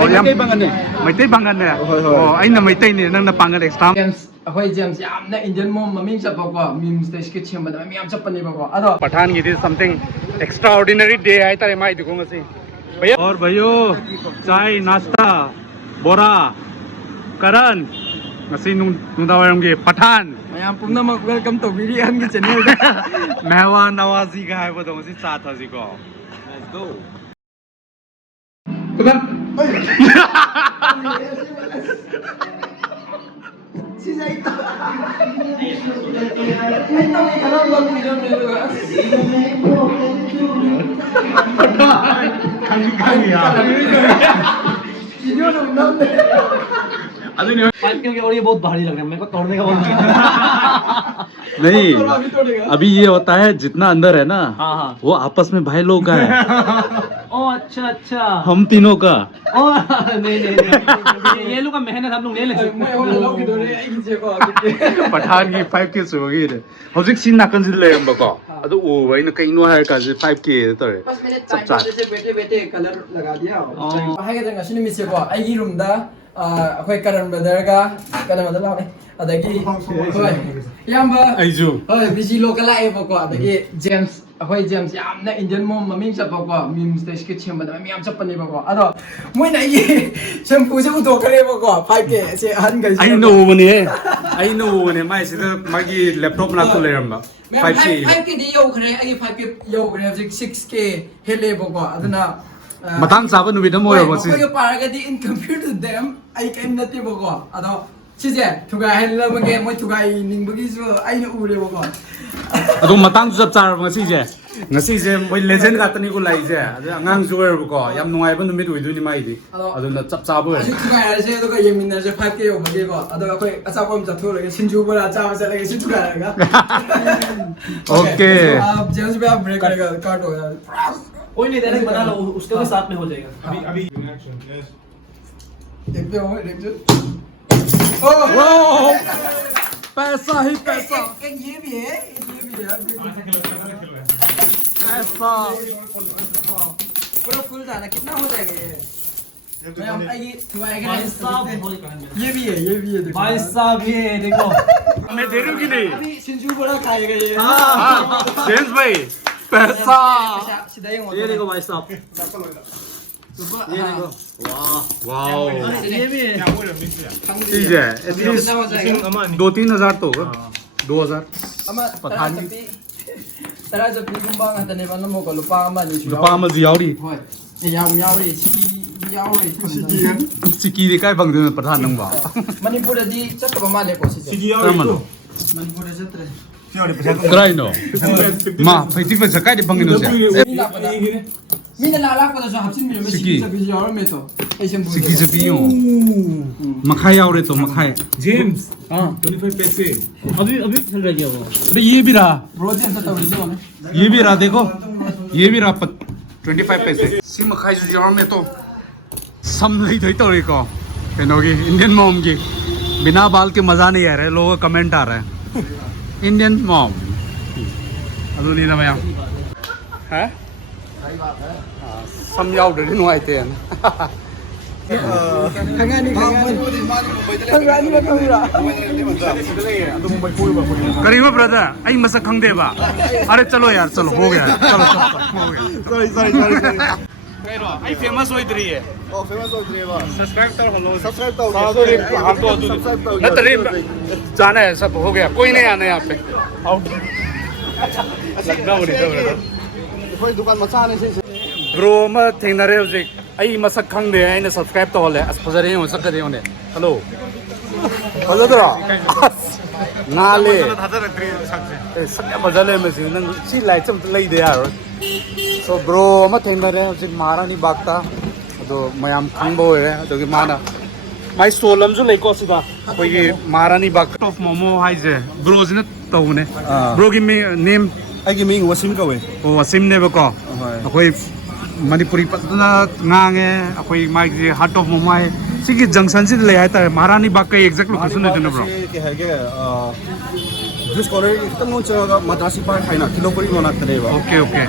Maitai Bangan. Maitai Bangan ne. Oh, ai na Maitai ne nang na Bangan extra. James, akhoi James yamna Indian mom maming chapa ko memes te skit chhem bada miyam chapani ba ko ado Pathan it is something extraordinary day ai tare mai dikho ngasi. भैया और भाइयों चाय नाश्ता बोरा करण ngasi nungdawaramge Pathan mayam pumna mak welcome to Birian ki channel Mehwan Nawazi ka hai bodo ngasi cha tha ji ko let's go si jaita aita me khala log video mero kang ya video no naam pipe क्योंकि और ये बहुत भारी लग रहा है मेरे को तोड़ने का बहुत नहीं अभी ये होता है जितना अंदर है ना हाँ हाँ वो आपस में भाई लोग का है ओ अच्छा अच्छा हम तीनों का ओ नहीं ये लोग का मेहनत हम लोग ले लेते मैं वो log video re ai je ko Pathan की 5K सुबह रे हौजिक सिन नाकन से ले हम बको अदो ओ वही न कहीं नो है का 5K तो रे बस मैंने टाइम से बैठे बैठे कलर लगा दिया हाय के जंगा सिने मिसे को आई रूम दा अखोय करण ब्रदर का करण मतलब लाने अदगी होय यामबा आइजु होय बिजी लोकल लाए बको अदगी जेम्स अखोय जेम्स यामना इंडियन मम ममिंग चप बको मीम्स ते स्किट छेम बदा मियाम चपनी बको अदो मोइना ये शैम्पू से उतो करे बको 5K से हन गई आई नो मने माइ से मागी लैपटॉप ना तो ले रंबा 5K दी यो खरे आई 5K यो खरे 6K हेले बको अदना मतंग साबन नुबि दम मोय बसी कोई पारगदी इन कंप्यूटर टू देम आई कैन नथि बको अदो सिजे थुगा हेल बगे मोय थुगा निंबगी जो आई न उरे बको अदो मतंग जब चार ngasi je ngasi je moy legend ga tani ko lai je angang ju wer ko yam nuai ba numit ui du ni mai di ado na chap cha bo असी थुगा हेल से तो ये मिनर से 5K यो बगे को अदो कोई अच्छा कोम चथो लगे सिंजू बड़ा चा से लगे सि थुगा लगा ओके आप जेम्स पे आप ब्रेक करेगा काट हो यार कोई नहीं डायरेक्ट बना लो उसके भी साथ में हो जाएगा अभी देख पे ओ पैसा ही पैसा एक ये भी है पैसा पूरा फुल डाला कितना हो जाएगा ये मैं हम आएगी थुआएगा भाई साहब ये भी है देखो भाई साहब ये देखो मैं दे रही हूँ कि नहीं अभी सिंजू बड़ा खाएगा ये हाँ जेम्स भाई पैसा सीधा ये देखो भाई साहब ये देखो वाओ ये भी है ठीक है एटलीस्ट 2-3 हजार तो होगा 2000 अमा तरा जब गुम्बा ngata ne ba namo ko lupa ama ni su lupa ama ji yauri hoi yaw ri siki siki de kai bang de pradhan nang ba manipur di chatba ma le ko si ramano manipur de chatre try no ma phaitik ba sakai de bang no se mina la la ko da so hapsin mi siki sa bi yaw me to ai siki se piyo makhai yaure to makhai James 25 पैसे अभी अभी चल रहा है वो अबे ये भी रहा bro din sa tawri jo ne ये भी रहा देखो ये भी रहा 25 पैसे सी मखाई जो यार में तो सम नहीं थई तो रे को पेनोगी इंडियन मॉम की बिना बाल के मजा नहीं आ रहा है लोगों का कमेंट आ रहा है इंडियन मॉम अदु नहीं ना भैया हैं सम याव दे नुआइते khangani ba kamura Karima brother I मसक खंग दे बा अरे चलो यार चलो हो गया चलो हो गया सॉरी आई फेमस होई रही है ओ फेमस हो गए बा सब्सक्राइब तो हेलो सब्सक्राइब तो हम तो न तरी जाना है सब हो गया कोई नहीं आना यहाँ पे आउट लगना हो रही है कोई दुकान मचा नहीं से ब्रो म थेंगनरे हजिक आई मसक खंग दे आइना सब्सक्राइब तो होले अस फजरे हो सकदे होने हेलो फजदरा नाले सक मजले में से नंग सी लाइट चम लई दे यार सो ब्रो म थेंगनरे हजिक मारानी बागता तो मयाम खंगबो है तो कि माना माई स्टोल अमजु लेको सिदा कोई मारानी बाग ऑफ मोमो हाइजे ब्रो जिन तौने ब्रो की नेम आगे मिंग वसिम कवे ओ वसिम ने बको कोई Manipuri Patna ngange akoi mai heart of momai sigi junction si le hai ta maharani bag kai exact location ne bro के है के This corner kitang mo chaga Madrasi Park hai na kilopuri mo na tare ba. Okay, okay.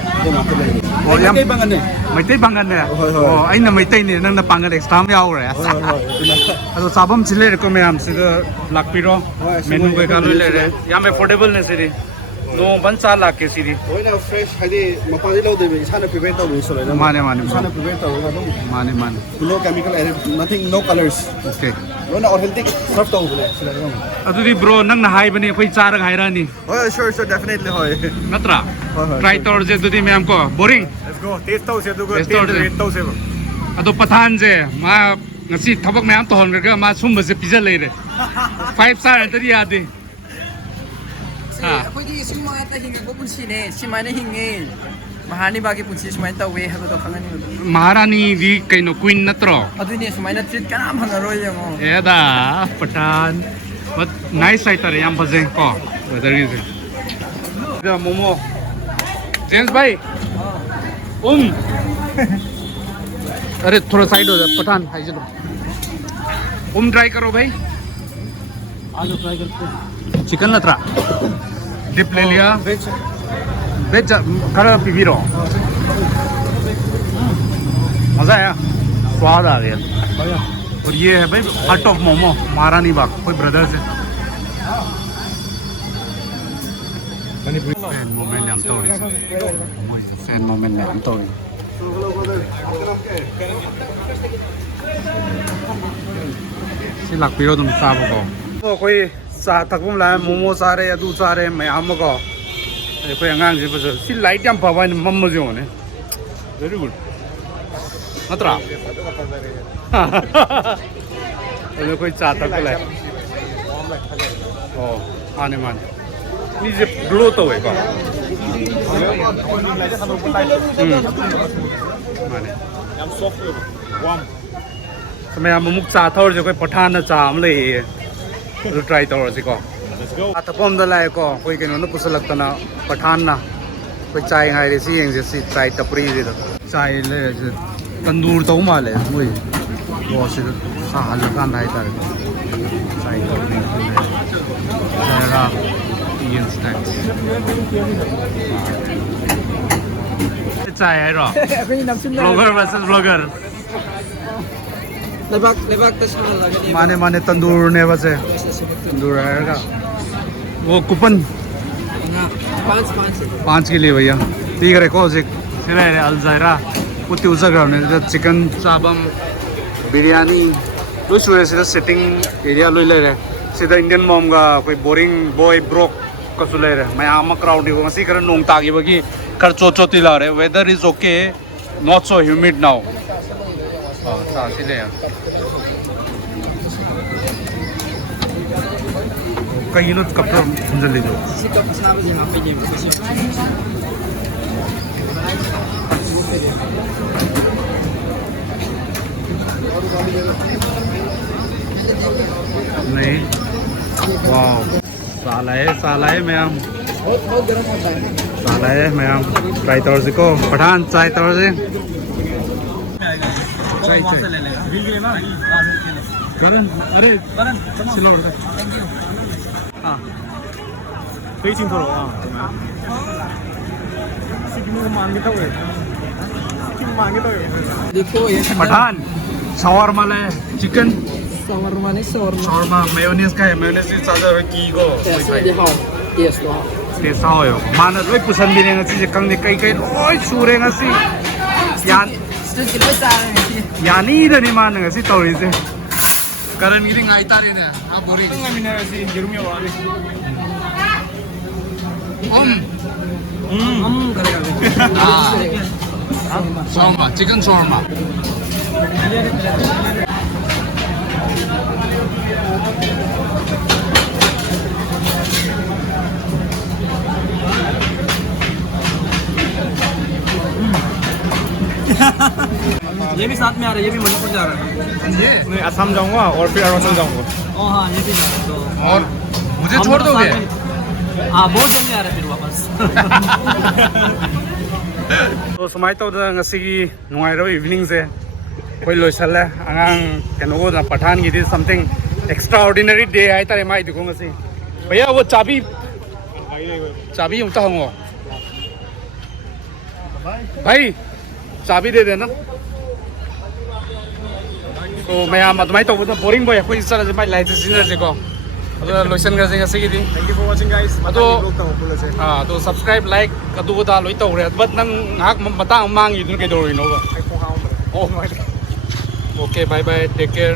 Oh yam kay bangan ne. Mai tei bangan ne. Hoi, hoi. Oh, ai na mai tei ni nang na pangan extra ma yaw re. Ado sabam chile ko me am se lakpiro menu ko ka loi le re. Yam affordable ne siri. No ban cha lak ke siri. Oina fresh hadi mapani lo de isana prepare to so le. Mane mane. Isana prepare to ha dum. Mane mane. No chemical added, nothing, no colors. Okay. Oina authentic serve to bole sila dum. Ado di bro nang na hai bani koi char hai ra ni. Oh sure definitely hoy. Natra. Hoi. Try tor je dudi me amko boring. Let's go. Taste to se dugo Taste tawse. to se. Ado pathan je ma ngasi thabak me am to hon ga ma sum se pizza le re. 5 star tari yade. ꯑꯩꯈꯣꯏꯗꯤ ꯁꯨꯃꯥꯏꯅ ꯍꯤꯡꯉꯛꯄ ꯄꯨꯟꯁꯤꯅꯦ ꯁꯨꯃꯥꯏꯅ ꯍꯤꯡꯉꯦ ꯃꯍꯥꯔꯅꯤꯕꯥꯒꯤ ꯄꯨꯟꯁꯤ ꯁꯨꯃꯥꯏꯅ ꯇꯧꯋꯦ ꯍꯥꯏꯕꯗꯣ ꯈꯪꯍꯟꯅꯤꯡꯕꯗꯣ Maharani di kaino queen natro. ꯑꯗꯨꯅꯦ ꯁꯨꯃꯥꯏꯅ treat ꯀꯅꯥꯝ ꯐꯪꯉꯔꯣꯏ ꯌꯦꯡꯉꯣ Eda patan. But nice site are yam baze ko. Weather is. The momo. James bhai. अरे थोड़ा साइड हो जा पठान भाई चलो ट्राई करो भाई आलू फ्राई करते चिकन लतरा डिप ले लिया वेज कर पीरो मजा आया स्वाद आ गया और ये है भाई हार्ट ऑफ मोमो महारानी बाग कोई ब्रदर्स है फैन मोमेंट हम तो फैन मोमेंट हम तो ꯁꯤ ꯂꯥꯛꯄꯤꯔꯣ ꯑꯗꯨꯝ ꯆꯥꯕꯀꯣ ꯑꯩꯈꯣꯏ ꯆꯥ ꯊꯛꯐꯝ ꯂꯥꯛꯑꯦ ꯃꯣꯃꯣ ꯆꯥꯔꯦ ꯑꯗꯨ ꯆꯥꯔꯦ ꯃꯌꯥꯝ ꯑꯃꯀꯣ ꯑꯩꯈꯣꯏ ꯑꯉꯥꯡꯁꯤ ꯐꯖ ꯁꯤ ꯂꯥꯏꯠ ꯌꯥꯝ ꯐꯕ ꯍꯥꯏꯅ ꯃꯝꯃꯁꯨ ꯌꯦꯡꯉꯣꯅꯦ ꯚꯦꯔꯤ ꯒꯨꯗ ꯅꯠꯇ꯭ꯔꯥ ꯑꯗꯨ ꯑꯩꯈꯣꯏ ꯆꯥ ꯊꯛꯄ ꯂꯥꯛꯑꯦ ꯑꯣ ꯃꯥꯅꯦ ꯃꯥꯅꯦ ꯃꯤꯁꯦ ꯒ꯭ꯂꯣ ꯇꯧꯋꯦꯀꯣ ꯃꯥꯅे ꯃꯌꯥꯝ ꯑꯃꯨꯛ ꯆꯥ ꯊꯧꯔꯁꯦ ꯑꯩꯈꯣꯏ ꯄꯊꯥꯟꯅ ꯆꯥ ꯑꯃ ꯂꯩꯌꯦ ꯑꯗꯨ ꯇ꯭ꯔꯥꯏ ꯇꯧꯔꯁꯤꯀꯣ ꯆꯥ ꯊꯛꯐꯝꯗ ꯂꯥꯛꯑꯦꯀꯣ ꯑꯩꯈꯣꯏ ꯀꯩꯅꯣꯅ ꯄꯨꯁꯜꯂꯛꯇꯅ ꯄꯊꯥꯟꯅ ꯑꯩꯈꯣꯏ ꯆꯥꯏ ꯉꯥꯏꯔꯦ ꯁꯤ ꯌꯦꯡꯁꯦ ꯁꯤ ꯆꯥꯏ ꯇꯄꯔꯤꯁꯤꯗ ꯆꯥꯏ ꯂꯩꯔꯁꯦ ꯇꯟꯗꯨꯔ ꯇꯧ ꯃꯥꯜꯂꯦ ꯃꯣꯏ ꯁꯤꯗ ꯁꯥꯍꯜꯂꯀꯥꯟꯗ ꯍꯥꯏꯇꯥꯔꯦ ꯆꯥꯏ ꯇꯄꯔꯤ ꯖꯦꯔꯥ ꯏꯟ ꯁ꯭ꯅꯦꯛꯁ ꯆꯥꯏ ꯍꯥꯏꯔꯣ ꯑꯩꯈꯣꯏ ꯅꯝꯁꯤꯟꯅꯔꯦ ꯕ꯭ꯂꯣꯒꯔ ꯚꯔꯁꯦꯁ ꯕ꯭ꯂꯣꯒꯔ ꯂꯩꯕꯥꯛꯇ ꯁꯥꯍꯜꯂꯒꯅꯤ माने माने तंदूर ने बसे तंदूर आएगा वो कूपन 5 के लिए भैया ठीक है को से सिरे अलजायरा पुति उजगर ने चिकन चाबम बिरयानी लो सुरे से सेटिंग एरिया लो ले रे सीधा इंडियन मॉम का कोई बोरिंग बॉय ब्रोक का सुले रे मैं आम क्राउड को मसी कर नोंग तागी बगी कर चोचो तिला रे weather is okay not so humid now हां तासिले कहीं कपड़ा जल्दी दो ꯁꯤ ꯀꯞ ꯑꯁꯥꯕꯁꯦ ꯍꯥꯞꯄꯤꯅꯦꯕ ꯁꯤ नहीं वाह साला है मैम बहुत गर्म होता है साला है मैम ट्राई तौर से को पठान चाय तौर से चाय करण अरे सिला हाँ 飛箭陀螺啊，係咪啊？食咁慢嘅得嚟，咁慢嘅得嚟。 देखो ये पठान shawarma ले चिकन shawarma नहीं shawarma shawarma मेयोनीज का है मेयोनीज से ज़्यादा की को ये हाउ yes लो टेस्ट आओ यो माना लोग पसंद भी नहीं है चीज़ कंग ने कई कई ओए चूरे हैं सी यान स्टूड के लिए चाह रहे हैं यानी इधर नहीं मान है सी तोड़ी से करण गिरिंग आई तारे ने आप बोरी करेगा shawarma chicken shawarma ये भी साथ में आ रहा है, ये भी मणिपुर जा रहा है। ये मैं असम जाऊँगा और फिर अरुणाचल जाऊँगा। ओ हाँ, ये भी जा रहा है। तो और मुझे हम छोड़ लोग दोगे साथ में- हाँ, बहुत जल्दी आ रहा है फिर वापस। तो सुमाई तो ngasi nuairo evening se koi loisale angang kenogo na pathan gi something extraordinary day ai tare mai dikho ngasi भैया वो चाबी चाबी अमता हंगो भाई चाबी दे देना तो मैं अदुमाई तौबदा बोरिंग बॉय अखोई चलजे माइ लाइट सिनरजे को अदो लोइसन गजे ngasiगidi Thank you for watching guys. Ato- Vlog ta pulase. तो सब्सक्राइब लाइक अदुबदा लोइ तौरे बट नंग ngak matang mangi dun kai dorino ba Ay po haon. oh my okay bye bye take care